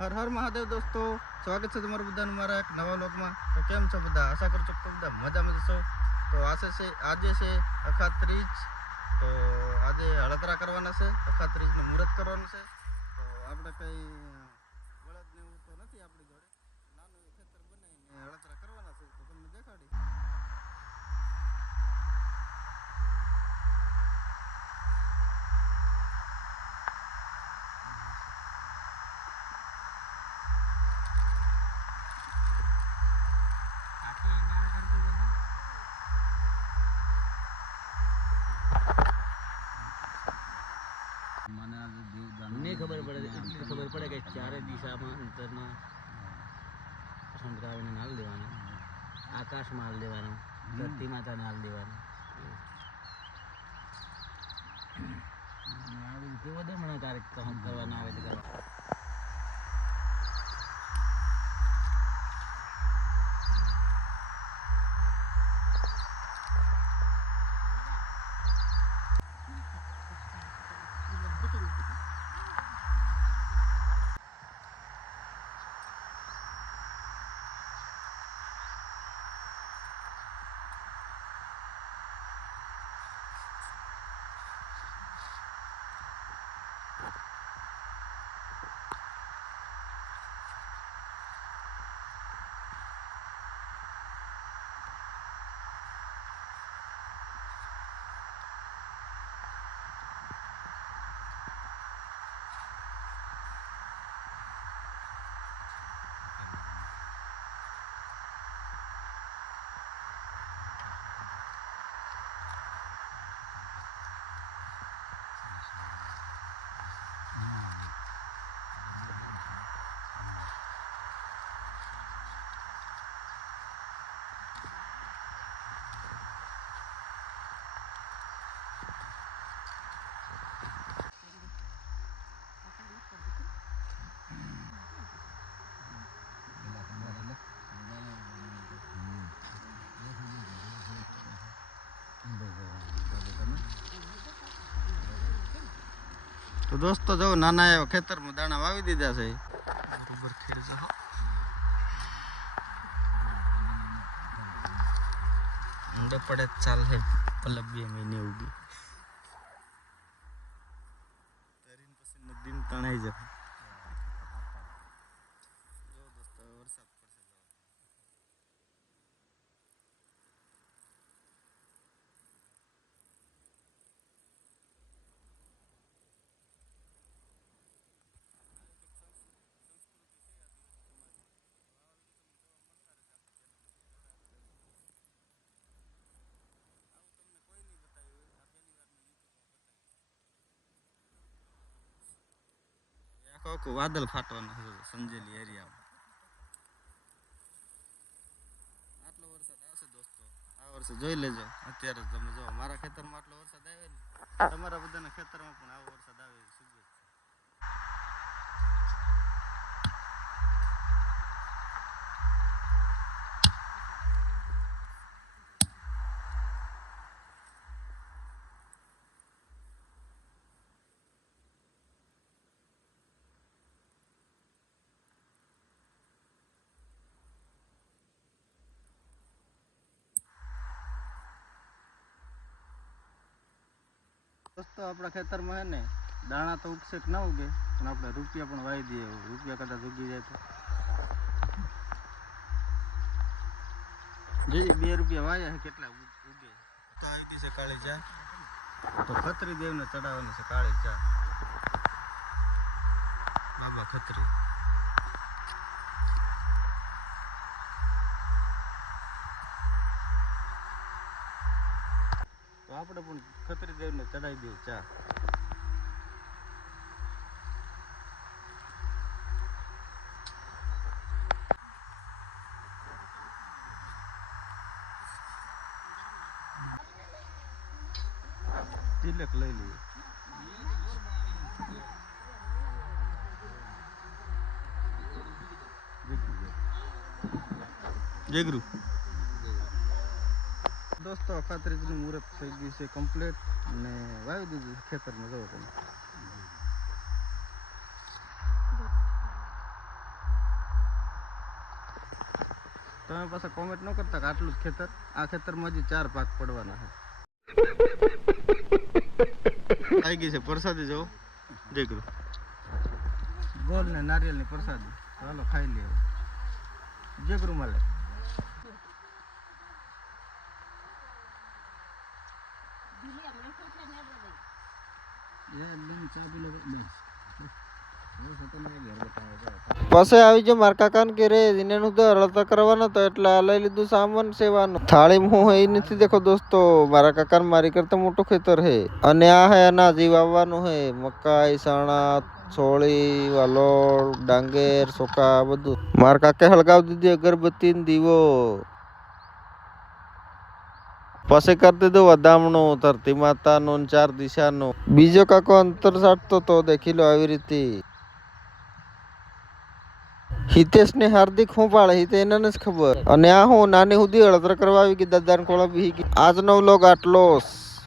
હર હર મહાદેવ દોસ્તો, સ્વાગત છે તમારું બધાનું મારા એક નવા લોકમાં તો કેમ છો બધા? આશા કરું છું બધા મજામાં જશો તો આશે છે, આજે છે અખાત્રીજ. તો આજે હળતરા કરવાના છે, અખાત્રીજનું મુહૂર્ત કરવાનું છે. તો આપણે કંઈ બળદ ને એવું તો નથી આપણી જોડે. નાનું ખેતર બનાવીને હળતરા કરવાના છે, તો તમને દેખાડી. ચારે દિશામાં અંતરમાં સંતરાવીને નાલ દેવાનો. આકાશમાં હાલ દેવાનો. ધરતી માતાને હાલ દેવાનો. આવી રીતે તારે કાર્યક્રમ કરવાના આવે તો કરવા તો દોસ્તો જો નાના એવા ખેતરમાં દાણા વાવી દીધા છે. બરોબર ખેડ જાઓ. ઊંડે પડે ચાલ હે પલબ બે મહિને ઉગી. તરીને પછી નદીમાં તણાઈ જાય જો દોસ્તો હવે વરસાદ પડશે જો. આખો વાદળ ફાટવાનું સંજેલી એરિયામાં. આટલો વરસાદ આવશે દોસ્તો. આ વર્ષે જોઈ લેજો. અત્યારે તમે જો, મારા ખેતરમાં આટલો વરસાદ આવે ને, તમારા બધાના ખેતરમાં પણ આવો વરસાદ આવે દોસ્તો આપણા ખેતરમાં હે ને દાણા તો ઉગશે કે ના ઉગે પણ આપણે રૂપિયા પણ વાવી દઈએ રૂપિયા કદાચ ઉગી જાય તો. જોઈએ બે રૂપિયા વાયા છે કેટલા ઉગ- તો આવી છે કાળી ચા. તો ખત્રી દેવને ચડાવવાની છે કાળી ચા. બાબા ખત્રી. આપણે પણ ખતરી દેવને ચડાવી દઈએ ચા. તિલક લઈ લઈએ. જેગરું. દોસ્તો અખાત્રીજનું મુહૂર્ત થઈ ગયું છે કમ્પ્લીટ ને વાવી દીધું ખેતરમાં જવો તમે. તમે પાછા કોમેન્ટ ન કરતા કે આટલું જ ખેતર? આ ખેતરમાં હજી ચાર પાક પડવાના છે. આવી ગઈ છે પ્રસાદી જો દીકરો ગોળ ને નારિયેલની પ્રસાદી ચાલો ખાઈ લઈએ જેકરું માલે પછી આવી જો મારા કાકાને કે રે એને નું તો અડતા કરવાનો તો એટલે લઈ લીધું સામાન સેવાનું. થાળી હું એ નથી દેખો દોસ્તો મારા કાકાને મારી કરતા મોટું ખેતર હે. અને આ હે અનાજ, ઈ વાવવાનું હે. મકાઈ ચણા છોળી, વાલોળ, ડાંગેર, સોકા બધું. મારા કાકે હળગાવી દીધી, અગરબત્તી દીવો. પછી કરી દીધું વધામણું, ધરતી માતાનું ચાર દિશાનું. બીજો કાકો અંતર સાટતો તો દેખી લો આવી રીતે. હિતેશને હાર્દિક હું પાડે, હિતે એને જ ખબર. અને આ હું નાની સુધી અળતર કરવા આવી ગઈ, દાદાને કોળા બી આજનો વ્લોગ આટલો